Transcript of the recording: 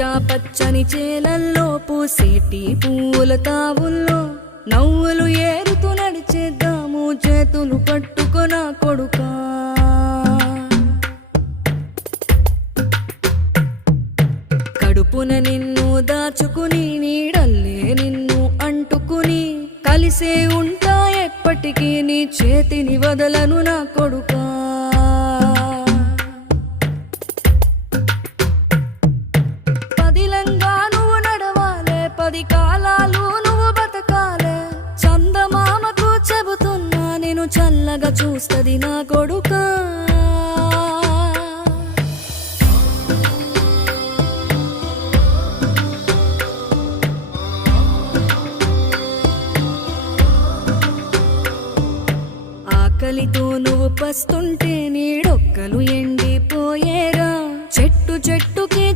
పచ్చా పచ్చని చేలల్లో పూసేటి పూల తావుల్లో నవ్వులు ఏరుతూ నడిచేద్దాము చేతులు పట్టుకొన కొడుకా. కడుపున నిన్ను దాచుకుని నీడల్లే నిన్ను అంటుకుని కలిసే ఉంటా ఎప్పటికీ నీ చేతిని వదలను నా కొడుకా. పదిలంగా నువ్వు నడవాలే, 10 కాలాలు నువ్వు బతకాలే. చందమామకు చెబుతున్నా నేను చల్లగా చూస్తది నా కొడుకా. ఆకలితో నువ్వు పస్తుంటే